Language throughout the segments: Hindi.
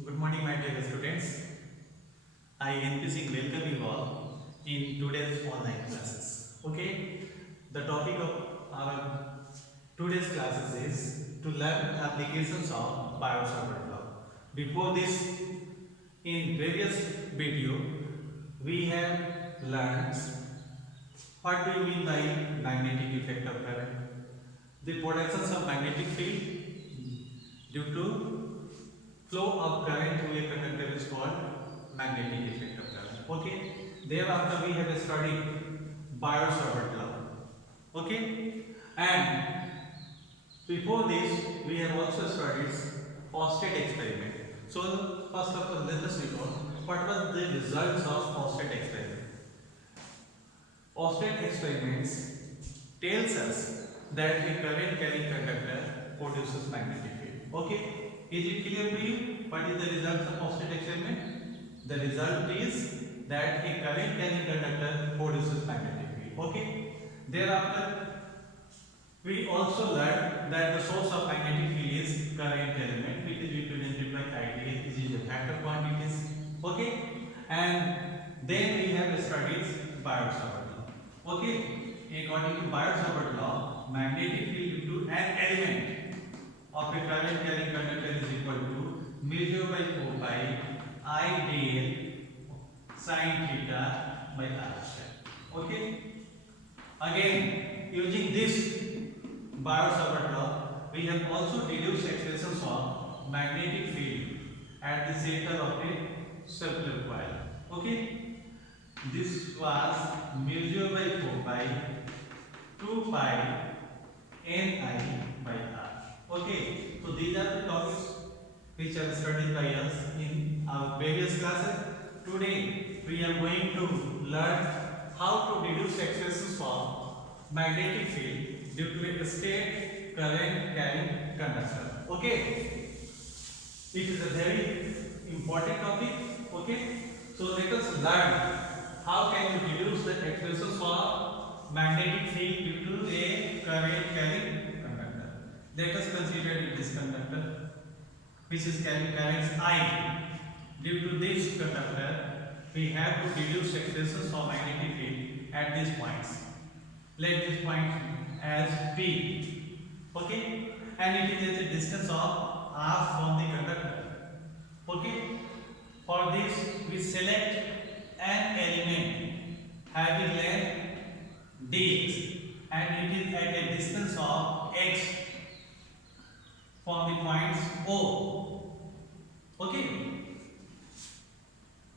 Good morning, my dear students. I NP Singh welcome you all in today's online classes. Okay, the topic of our today's classes is to learn applications of Biot-Savart law. Before this, in previous video, we have learned what do you mean by magnetic effect of current, the productions of magnetic field due to flow of current through a conductor is called magnetic effect of current. Okay. Thereafter we have studied Biot-Savart law. Okay. And before this we have also studied Oersted experiment. So first of all let us recall what was the results of Oersted experiment. Oersted experiments tells us that a current carrying conductor produces magnetic field. Okay. Is it clear to you? What is the result of Oersted experiment? The result is that a current carrying conductor produces magnetic field. Okay. Thereafter, we also learned that the source of magnetic field is current element, which is represented by ideal. This is a factor quantities. Okay. And then we have studied Biot-Savart law. Okay. According to Biot-Savart law, magnetic field due to an element of a current carrying conductor is equal to mu 0 by 4 pi I del sin theta by r square. Okay. Again, using this Biot-Savart law, we have also deduced expressions of magnetic field at the center of a circular coil. Okay. This was mu 0 by 4 pi 2 pi Ni by r. Okay, so these are the topics which are studied by us in our previous classes. Today we are going to learn how to deduce expressions for magnetic field due to a state current carrying conductor. Okay, it is a very important topic. Okay, so let us learn how can you deduce the expressions for magnetic field due to a current carrying conductor. Let us consider this conductor which is carrying currents I. Due to this conductor, we have to deduce expressions for magnetic field at these points. Let this point as P. Okay, and it is at a distance of R from the conductor. Okay, for this we select an element having length dx and it is at a distance of x from the points O. Okay,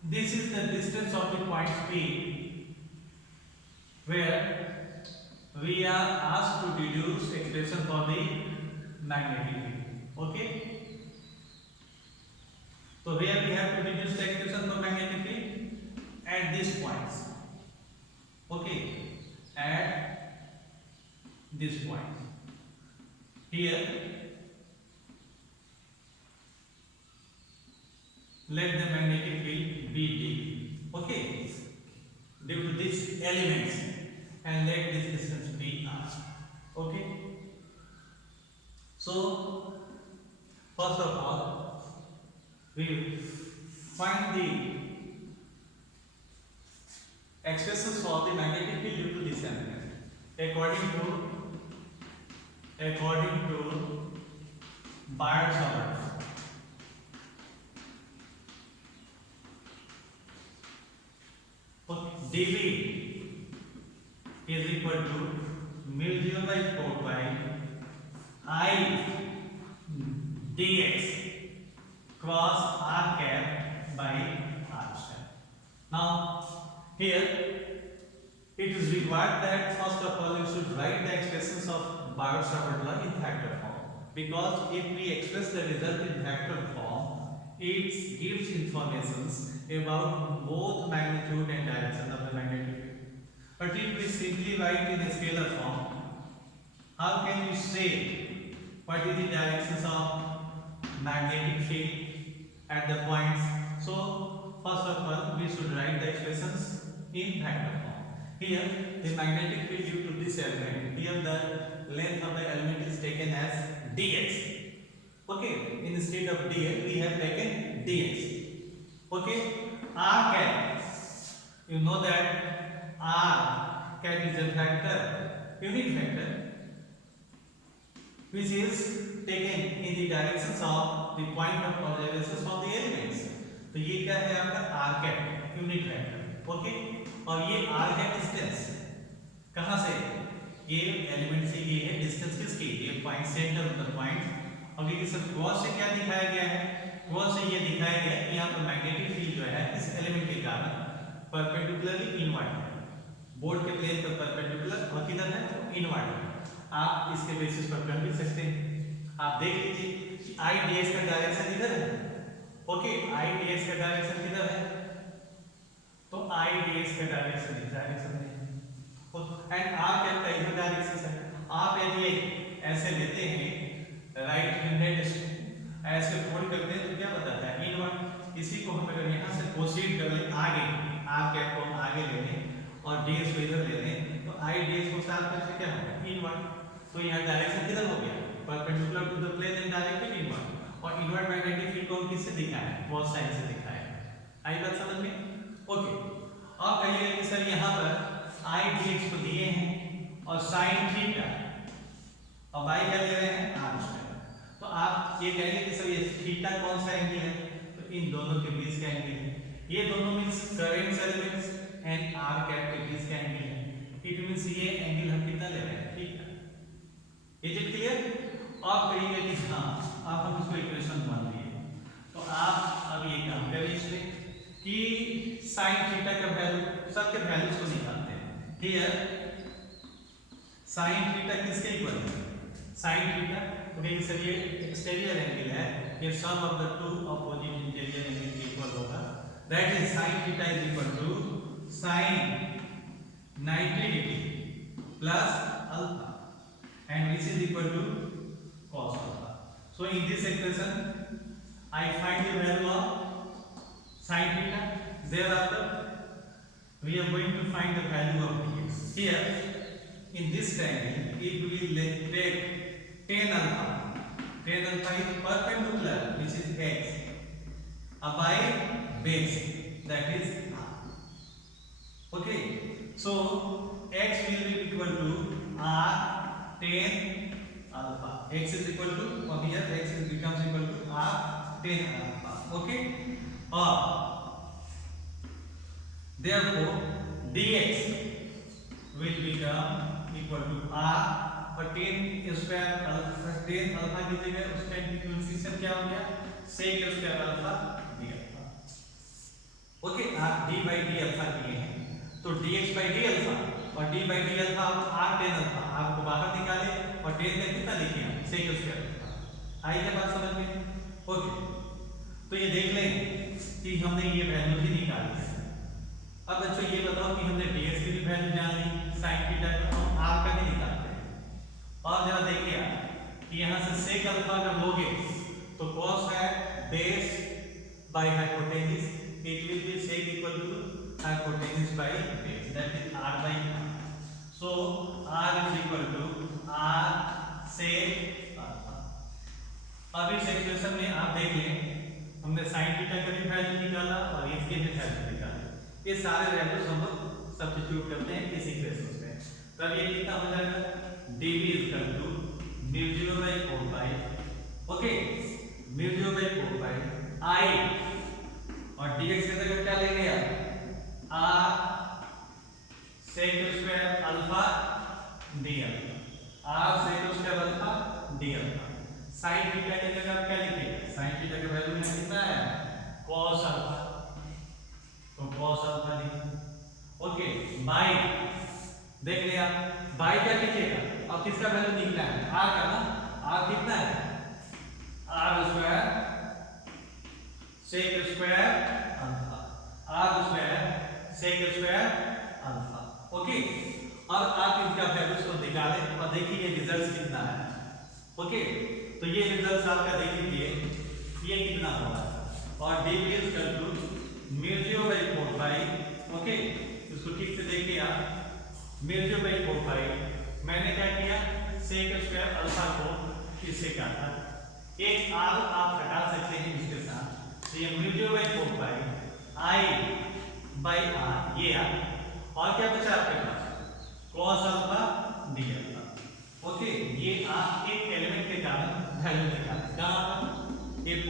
this is the distance of the points P where we are asked to deduce expression for the magnetic field. Okay, so here we have to deduce the expression for magnetic field at these points. Okay, at this point here let the magnetic field be d. Okay, due to these elements and let this distance be r. Okay, so first of all we find the expressions for the magnetic field due to this element according to Biot-Savart. dV is equal to mu 0 by 4 pi I dx cross r cap by r square. Now here it is required that first of all you should write the expressions of Biot-Savart law in factor form, because if we express the result in factor form, it gives informations about both magnitude and direction of the magnetic field. But if we simply write in a scalar form, how can you say what is the directions of magnetic field at the points? So first of all we should write the expressions in factor form. Here the magnetic field due to this element, here the length of the element is taken as dx. Okay, instead of dl we have taken dx. Okay, r cap, you know that r cap is a factor, unit factor, which is taken in the directions of the point of observations from the elements. तो ये क्या है आपका r cap unit vector. Okay, और ये r है डिस्टेंस कहां से, ये एलिमेंट से ये है डिस्टेंस किसकी, ये point centre of the point. और ये सब क्रॉस से क्या दिखाया गया है, क्रॉस से ये दिखाया गया कि यहाँ पर मैग्नेटिक फील्ड जो है इस एलिमेंट के कारण परपेंडिकुलरली इनवर्ट है, बोर्ड के प्लेन पर परपेंडिकुलर और किधर है इनवर्ट. आप इसके बेसिस पर कर भी सकते हैं. आप देख लीजिए कि आई ds का डायरेक्शन इधर है. ओके, आई ds का डायरेक्शन किधर है, तो आई ds का डायरेक्शन इस डायरेक्शन में है, एंड r कैप का इधर डायरेक्शन है. आप यदि ऐसे लेते हैं राइट हैंडेड ऐसे फोल्ड करते हैं तो क्या बताता है इनवर्ट. इसी को हम अगर यहाँ से प्रोसीड कर लें आगे, r कैप को हम आगे ले लें और ds को इधर ले लें तो आई ds को साथ करके क्या होगा इनवर्ट. तो यहाँ डायरेक्शन किधर हो गया, perpendicular to the plane and directed inward. और इनवर्ट मैग्नेटिक फील्ड को किससे दिखाया है, बोथ साइड से दिखाया है. आई बात समझ में. ओके, अब कहिए कि सर यहाँ पर आई dx को दिए हैं और sin थीटा और y क्या ले रहे हैं r स्क्वायर. तो आप ये कहेंगे कि सर ये थीटा कौन सा एंगल है, तो इन दोनों के बीच का एंगल है. ये दोनों means current elements and r cap के बीच का एंगल है. इट मींस ये एंगल हम कितना ले रहे हैं थीटा. Is it clear. आप कहिएगा कि हाँ, आप हम इसको इक्वेशन मान लिए तो आप अब ये काम करिए इसमें कि sin थीटा का वैल्यू, सबके वैल्यूज को निकालते हैं. हियर sin थीटा किसके इक्वल है, sin थीटा ओके सर ये एक्सटीरियर एंगल है, ये sum of the two opposite interior angle के इक्वल होगा. That is sin theta is equal to sin 90 degree plus alpha and this is equal to cos alpha. So in this equation I find the value of sin theta. Thereafter we are going to find the value of dx. Here in this triangle it will take tan alpha. Tan alpha is perpendicular, which is x, by base, that is r. Okay, so x will be equal to r tan alpha. X is equal to, or here x is becomes equal to r tan alpha. Okay, or therefore dx will become equal to r और tan square alpha, tan alpha की जगह उसका इंटीग्रेशन क्या हो गया sec square alpha d alpha. Okay, आप d by d अल्फा किए हैं तो dx by d अल्फा और d by d alpha r tan alpha आपको बाहर निकाले और tan का कितना लिखे हम sec स्क्वायर अल्फा. आई है बात समझ में. ओके, तो ये देख लें कि हमने ये वैल्यू भी निकाली है. अब बच्चों ये बताओ कि हमने dx की भी वैल्यू जान ली, sin थीटा का हम r का भी निकालते हैं. और जरा देखिए आप कि यहाँ से sec अल्फा अगर लोगे तो cos है base by hypotenuse, it will be sec equal to hypotenuse by base, that is r by r. So r is equal to r sec alpha. अब इस इक्वेशन में आप देख लें हमने sin थीटा का भी वैल्यू निकाला और इसके भी वैल्यू निकाला. ये सारे वैल्यूज हम लोग सब्स्टिट्यूट करते हैं इस इक्वेशन में. तब ये कितना हो जाएगा dv is equal to mu 0 by 4 pi. Okay, mu 0 by 4 pi I और dx की जगह क्या लेंगे आप r sec square alpha d alpha, r sec square alpha d alpha. sin theta की जगह आप क्या लिखेंगे, sin थीटा का वैल्यू यहाँ कितना है cos अल्फा, तो cos अल्फा लिखेंगे. ओके, बाय देख लिया, बाय क्या कीजिएगा अब किसका वैल्यू निकला है r का ना, r कितना है r square sec square alpha, r square sec square alpha. Okay, और आप इनका वैल्यूज को निकालें और देखिए ये रिजल्ट कितना है. ओके, तो ये रिजल्ट आपका देख लीजिए ये कितना होगा और dv is equal to mu 0 by 4 pi. Okay, इसको ठीक से देखिए आप mu 0 by 4 pi मैंने क्या किया sec स्क्वायर अल्फा को इससे काटा, एक r आप हटा सकते हैं इसके साथ, तो ये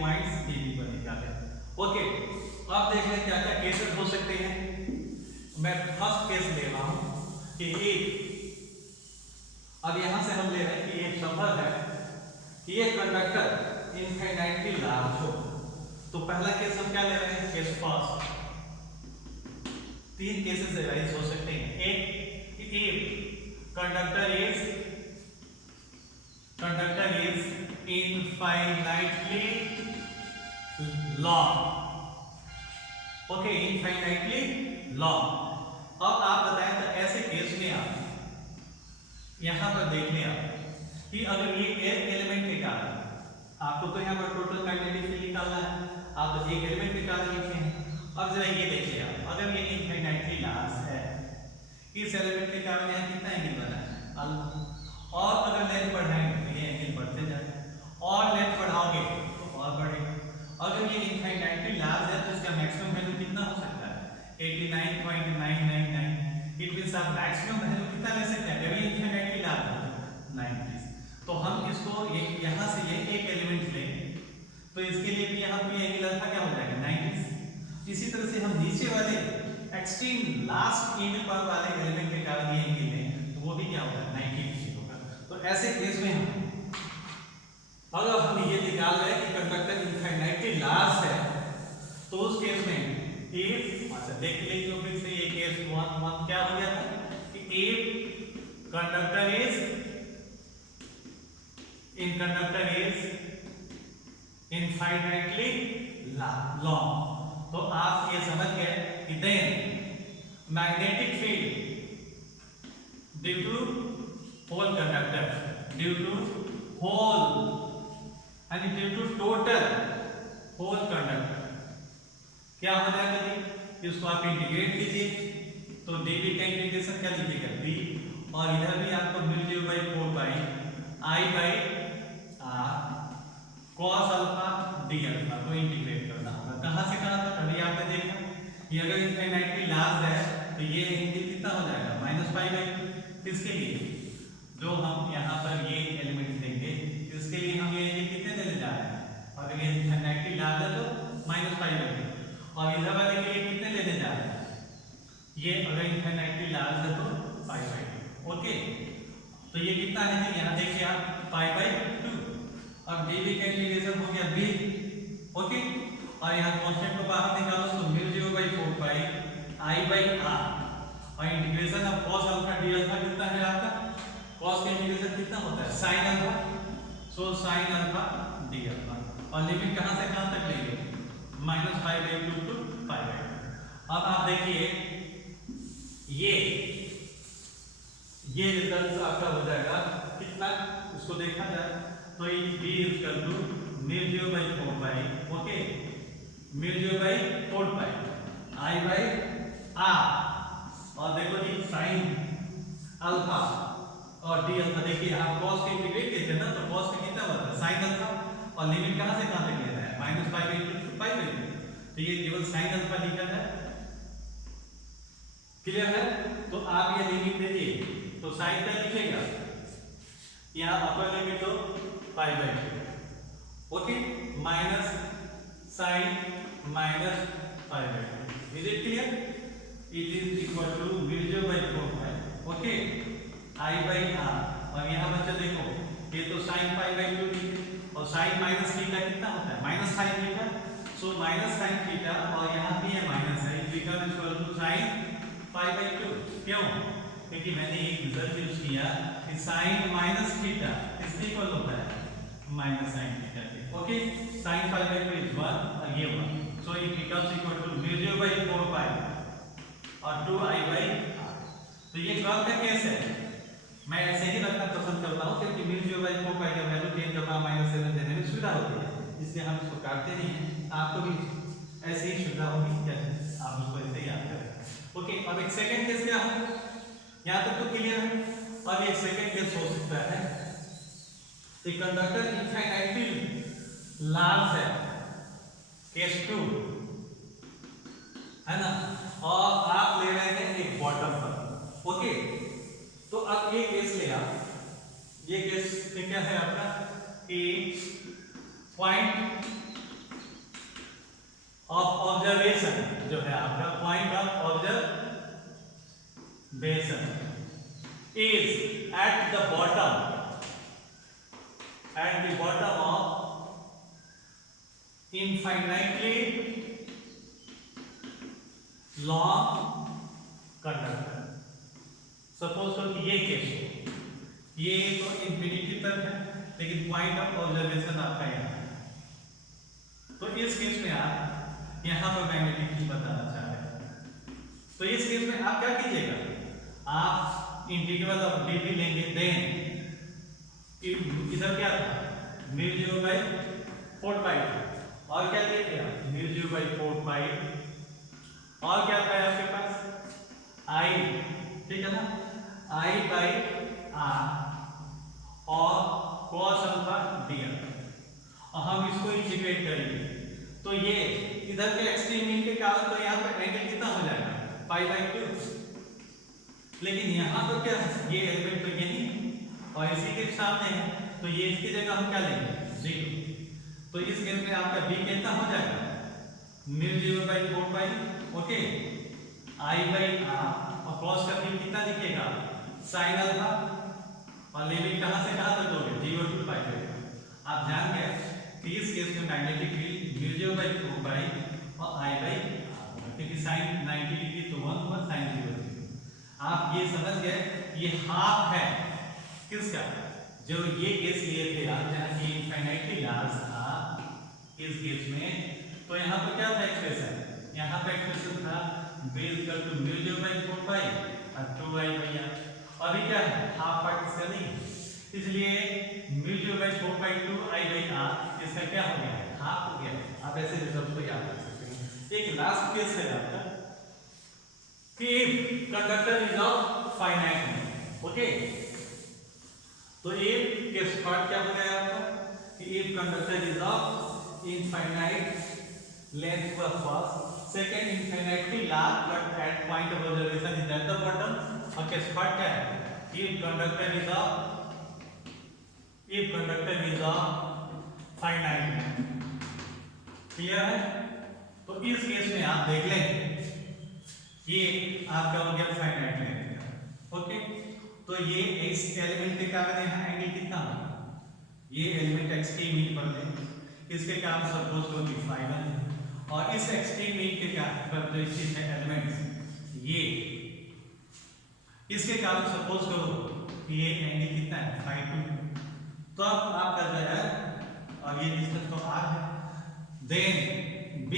पॉइंट्स केवी पर निकाले। ओके, अब देख लें क्या क्या केसेस हो सकते हैं। मैं फर्स्ट केस ले रहा हूं कि अब यहां से हम ले रहे हैं कि एक संभव है कि ये कंडक्टर इनफाइनाइटली लार्ज हो। तो पहला केस हम क्या ले रहे हैं, केस फर्स्ट। तीन केसेस एराइज हो सकते हैं। एक conductor is infinitely long. Okay, infinitely long. अब आप बताएं तो ऐसे केस में आप यहां पर देख लें आप कि अगर ये एक एलिमेंट निकाला, आपको तो यहां पर टोटल मैग्नेटिक फील्ड निकालना है, आप तो एक एलिमेंट निकाल लेते हैं। अब जरा ये देखिए आप, अगर ये इनफाइनाइटली लार्ज है, इस एलिमेंट के कारण यहां कितना एंगल बना है, अल्फा। और अगर लेंथ बढ़ाएंगे तो ये एंगल बढ़ते जाएगा, और लेंथ बढ़ाओगे तो और बढ़ेगा। अगर ये इनफाइनाइटली लार्ज है तो इसका मैक्सिमम वैल्यू कितना हो सकता है, 89.999। इट मींस आप मैक्सिमम वैल्यू कितना ले सकते हैं, जब ये इनफाइनाइटली लार्ज है 90। तो हम इसको ये यहां से ये एक एलिमेंट लें तो इसके लिए भी यहां पे एंगल अल्फा क्या हो जाएगा, 90। इसी तरह से हम नीचे वाले एक्सट्रीम लास्ट एंड पर वाले एलिमेंट के कारण ये एंगल लें तो वो भी क्या होगा, 90 डिग्री होगा। तो ऐसे केस में हम अगर हम ये निकाल रहे हैं कि कंडक्टर इनफाइनाइटली लार्ज है तो उस केस में अच्छा देख लीजिए फिर से ये केस वन क्या हो गया था कि if conductor is infinitely long, तो आप ये समझ गए कि then magnetic field due to whole conductor, due to whole and due to total whole conductor क्या हो जाएगा जी, इसको आप इंटीग्रेट कीजिए तो dv का इंटीग्रेशन क्या लीजिएगा b, और इधर भी आपको मिल जाएगा 4 पाई i by r cos alpha d alpha को इंटीग्रेट करना होगा। कहां से कहां तक, अभी आपने देखा कि अगर इनफाइनाइटली लार्ज है तो ये एंगल कितना हो जाएगा, -π/2। इसके लिए जो हम यहां पर ये एलिमेंट देंगे इसके लिए हम ये एंगल कितने देने जा रहे हैं, अगर ये इनफाइनाइटली लार्ज है तो -π/2, और इधर वाले के लिए कितने लेने जा रहे हैं, ये अगर इनफाइनाइटली लार्ज है तो π/2। ओके, तो ये कितना है, यहाँ देखिए आप π/2। अब dv का इंटीग्रेशन हो गया b। ओके, और यहाँ कांस्टेंट को बाहर निकालो तो मिल जाएगा 4 पाई i बाई r, और integration of cos alpha d alpha कितना है आपका, cos का इंटीग्रेशन कितना होता है, sin अल्फा, सो sin अल्फा d अल्फा, और लिमिट कहां से कहां तक लेंगे, -π/2 टू π/2। अब आप देखिए ये रिजल्ट आपका हो जाएगा कितना, इसको देखा जाए तो ये b equal to μ/4 pi, okay, μ/4 pi i by r, और देखो जी sin अल्फा और d अल्फा, देखिए आप cos के इंटीग्रेट किए थे ना तो cos का कितना होता है sin अल्फा, और लिमिट कहां से कहां तक लेना है, -π/2 टू π/2। तो ये केवल sin अल्फा लिखा है, क्लियर है। तो आप ये लिमिट देखिए तो sin का लिखेगा यहाँ अपर लिमिट तो π/2, okay, minus sin minus π/2। Is it clear, it is equal to μ/4 pi, okay, i by r, और यहाँ बच्चा देखो ये तो sin π/2 और sin माइनस थीटा कितना होता है, minus sin theta, so minus sin theta, और यहाँ भी ये माइनस है, इज इक्वल टू sin π/2। क्यों, क्योंकि मैंने एक रिजल्ट यूज किया कि sin माइनस थीटा इसके इक्वल होता है माइनस sin थीटा के, ओके, sin π/2 इज 1 और ये 1, so it becomes equal to μ/4 pi और 2i बाई r। तो ये 12 का केस है, मैं ऐसे ही रखना पसंद करता हूँ क्योंकि μ/4 पाई का वैल्यू चेंज करना -7 देने में सुविधा होती है, इसलिए हम इसको काटते नहीं हैं। आपको भी ऐसे ही सुविधा होगी, जैसे आप उसको ऐसे ही याद करें। ओके, अब एक सेकंड केस क्या है, यहाँ तक तो क्लियर है। अब एक सेकंड केस हो सकता है एक कंडक्टर इनफाइनाइटली लार्ज है, केस 2 है ना, और आप ले रहे हैं एक बॉटम पर, ओके। तो अब ये केस ले आप, ये केस क्या है आपका, ए पॉइंट आपका point of observation is at the bottom of infinitely long conductor. Suppose करो कि ये केस हो, ये तो इंफिनिटी तक है लेकिन पॉइंट ऑफ ऑब्जर्वेशन आपका यहाँ है, तो इस केस में आप यहाँ पर मैग्नेटिक फील्ड बताना चाह रहे हैं। तो इस केस में आप क्या कीजिएगा, आप इंटीग्रल ऑफ dt लेंगे, देन इधर क्या था म्यू 0/4 और क्या लिखे आप म्यू 0/4 और क्या था आपके पास I, ठीक है ना, I/r और cos अल्फा dr, और हम इसको इंटीग्रेट करेंगे तो ये इधर के एक्सट्रीम मीन के कारण तो यहाँ पे एंगल कितना हो जाएगा π/2, लेकिन यहाँ तो क्या है ये एलिमेंट तो यही और इसी के सामने है तो ये इसकी जगह हम क्या लेंगे 0, तो इस केस में आपका b कितना हो जाएगा म्यू 0/4 ओके I/r और cos का फील्ड कितना दिखेगा sin अल्फा और लिमिट कहां से कहां तक दोगे 0 to π तक। आप जान गए कि इस केस में मैग्नेटिक फील्ड म्यू 0/4 और I/r क्योंकि sin 90 डिग्री तो 1 हुआ sin 0 आप ये समझ गए ये हाफ है किसका, जो ये केस लिए थे आप जहां की इनफाइनाइटली लार्ज था इस केस में, तो यहाँ पर क्या था एक्सप्रेशन, यहाँ पे एक्सप्रेशन था b इक्वल टू म्यू 0/4 और 2I/r, अभी क्या है हाफ पार्ट इसका नहीं, इसलिए म्यू 0/4 2I/r इसका क्या हो गया है हाफ हो गया। आप ऐसे रिजल्ट को याद रख सकते हैं। एक लास्ट केस है आपका कि conductor is of finite length, okay, तो इफ केस पार्ट क्या हो गया आपका कि if conductor is of infinite length was fast, second infinitely large but at point of observation is at the bottom, और केस पार्ट क्या है if conductor is of finite, clear है। तो इस केस में आप देख लें ये आपका हो गया फाइनाइट लेंथ, ओके, तो ये इस एलिमेंट के कारण यहाँ एंगल कितना होगा, ये एलिमेंट एक्सट्रीम मीन पर है इसके कारण सपोज करो कि फाइ 1 और इस एक्सट्रीम मीन के पर जो चीज है एलिमेंट्स ये इसके कारण सपोज करो कि ये एंगल कितना है फाइ 2, तो अब आपका जो है और ये डिस्टेंस तो r है, देन b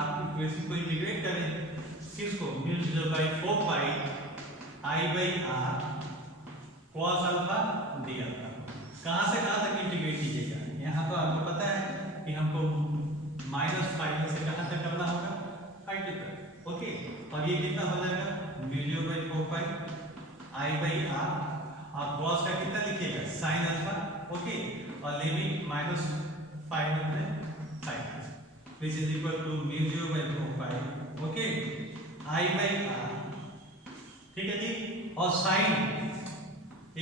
आप इक्वेशन को इंटीग्रेट करें किसको mu 0/4 I/r cos alpha dr, कहां से कहां तक इंटीग्रेट कीजिएगा, यहाँ तो आपको पता है कि हमको -5 से कहां तक करना होगा 5 तक, ओके, और ये कितना हो जाएगा म्यू 0/4 I/r और cos का कितना लिखिएगा sin अल्फा, ओके, और लिमिट -5 से 5 which is equal to mu 0/4 okay I/r, ठीक है जी, और sin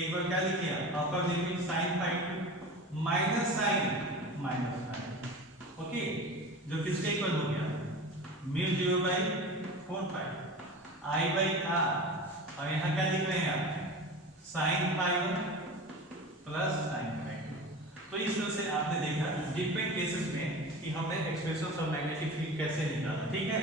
एक बार क्या लिखिए upper limit sin π minus sin -5, okay, जो किसके इक्वल हो गया म्यू 0/4 I/r और यहाँ क्या लिख रहे हैं आप sin π1 प्लस sin π2। तो इस तरह से आपने देखा डिफरेंट केसेस में कि हमने एक्सप्रेशन ऑफ मैग्नेटिक फील्ड कैसे निकाला, ठीक है,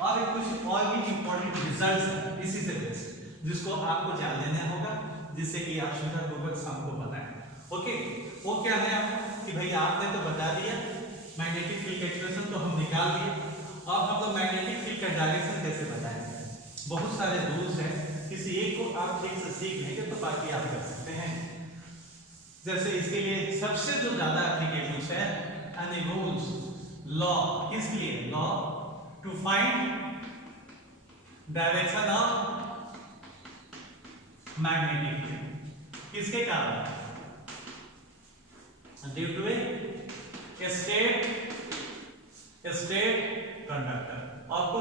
और कुछ और भी इंपॉर्टेंट रिजल्ट्स इसी से बेस्ड जिसको आपको जान लेना होगा जिससे कि आप सुविधापूर्वक सम को बनाएं, ओके, वो क्या है आपको कि भाई आपने तो बता दिया मैग्नेटिक फील्ड का एक्सप्रेशन तो हम निकाल दिए, अब हम लोग मैग्नेटिक फील्ड का डायरेक्शन कैसे बताएंगे, बहुत सारे रूल्स हैं, किसी एक को आप ठीक से सीख लेंगे तो बाकी आप कर सकते हैं। जैसे इसके लिए सबसे जो ज्यादा एप्लीकेशंस है एनी रूल्स लॉ, किसके लिए law to find direction of magnetic field, किसके कारण due to a straight conductor आपको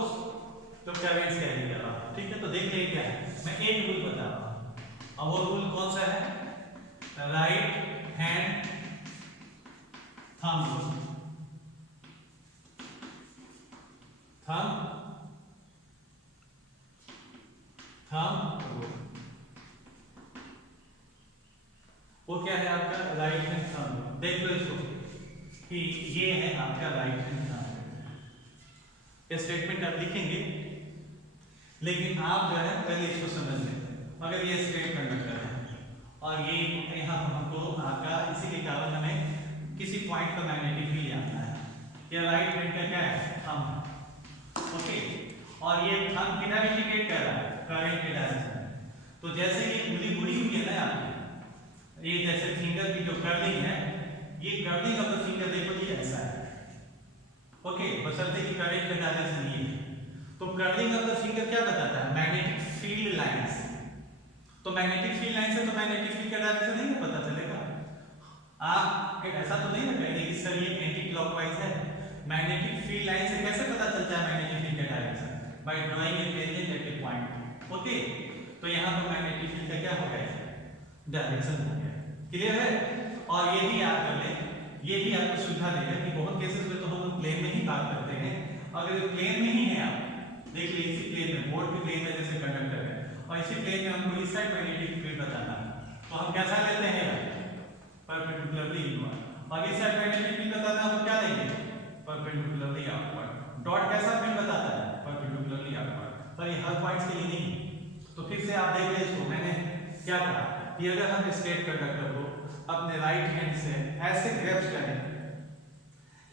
तो करंट कैरी कर रहा हूं, ठीक है, तो देख लीजिए क्या है, मैं एक रूल बता रहा हूं, अब वो रूल कौन सा है राइट हैंड थंब वो क्या है आपका राइट हैंड थंब। देख लो इसको कि ये है आपका राइट हैंड थंब। ये स्टेटमेंट आप लिखेंगे, लेकिन आप जो है पहले इसको समझ लें। अगर ये स्ट्रेट कंडक्टर है और ये यहाँ हमको आपका इसी के कारण हमें किसी पॉइंट पर मैग्नेटिक फील्ड जानना है। ये राइट हैंड का क्या है, थंब, ओके। और ये थंब किधर इंडिकेट कर रहा है, करंट के डायरेक्शन। तो जैसे ये उंगली मुड़ी हुई है ना आपकी, ये जैसे फिंगर की जो कर्लिंग है, ये कर्लिंग ऑफ द फिंगर देखो ये ऐसा है, ओके, बशर्ते कि करंट का डायरेक्शन ये है। तो कर्लिंग ऑफ द फिंगर क्या बताता है, मैग्नेटिक फील्ड लाइंस। तो मैग्नेटिक फील्ड लाइन से तो मैग्नेटिक फील्ड का डायरेक्शन नहीं पता चलेगा। आप ऐसा तो नहीं ना कहेंगे कि सर ये एंटी क्लॉकवाइज है। मैग्नेटिक फील्ड लाइन से कैसे पता चलता है मैग्नेटिक फील्ड का direction, by drawing a tangent at a point, okay. तो यहाँ पर मैग्नेटिक फील्ड का क्या हो गया, डायरेक्शन हो गया, क्लियर है। और ये भी याद कर लें, ये भी आपको सुविधा देगा कि बहुत केसेस में तो हम प्लेन में ही बात करते हैं। अगर प्लेन में ही है, आप देख लीजिए इसी प्लेन में, बोर्ड के प्लेन में जैसे कंडक्टर है और इसी प्लेन में हमको इस साइड मैग्नेटिक फील्ड बताना है, तो हम कैसा लेते हैं, परपेंडिकुलरली इनवर्ड। और इस साइड मैग्नेटिक फील्ड बताना है, हम क्या लेंगे, परपेंडिकुलरली आउटवर्ड। डॉट कैसा फील्ड बताता है, परपेंडिकुलरली आउटवर्ड। पर ये हर पॉइंट्स के लिए नहीं। तो फिर से आप देख लें इसको, मैंने क्या कहा कि अगर हम स्ट्रेट कंडक्टर को अपने राइट हैंड से ऐसे ग्रैब करें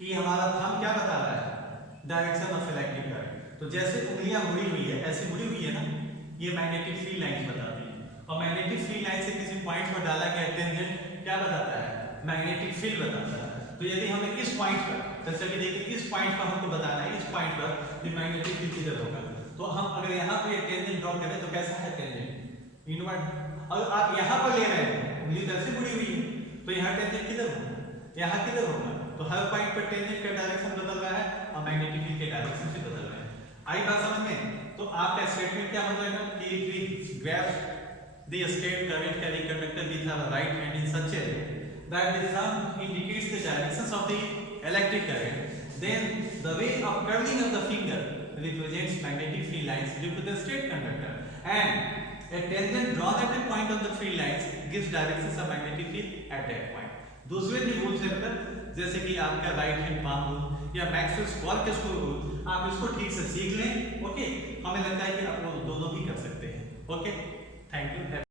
कि हमारा थंब क्या बता रहा है, डायरेक्शन ऑफ इलेक्ट्रिक करंट। तो जैसे उंगलियां मुड़ी हुई है, ऐसे मुड़ी हुई है ना, ये मैग्नेटिक फील्ड लाइंस बताती है। और मैग्नेटिक फील्ड लाइन से किसी पॉइंट पर डाला गया टेंजेंट क्या बताता है, मैग्नेटिक फील्ड बताता है। तो यदि हमें इस पॉइंट पर, जैसे कि देखिए इस पॉइंट पर हमको बताना है, इस पॉइंट पर कि मैग्नेटिक फील्ड किधर होगा, तो हम अगर यहाँ पे ये टेंजेंट ड्रॉ करें तो कैसा है टेंजेंट, इनवर्ड। अगर आप यहाँ पर ले रहे हैं, उंगली तो ऐसे मुड़ी हुई है, तो यहाँ टेंजेंट किधर होगा, यहाँ किधर होगा। तो हर पॉइंट पर टेंजेंट का डायरेक्शन बदल रहा है और मैग्नेटिक फील्ड के डायरेक्शन से बदल रहा है। आई बात समझ में। तो आपका स्टेटमेंट क्या हो जाएगा कि if we grab the straight current carrying conductor with our right hand in such a way that the thumb indicates the directions of the electric current, then the way of curling of the finger represents magnetic field lines due to the straight conductor, and a tangent drawn at a point on the field lines gives directions of magnetic field at that point. दूसरे भी रूल्स है बेटा, जैसे कि आपका राइट हैंड पाम रूल या मैक्सवेल्स क्वार्क रूल, आप इसको ठीक से सीख लें, ओके। हमें लगता है कि आप वो दोनों भी कर सकते हैं, ओके।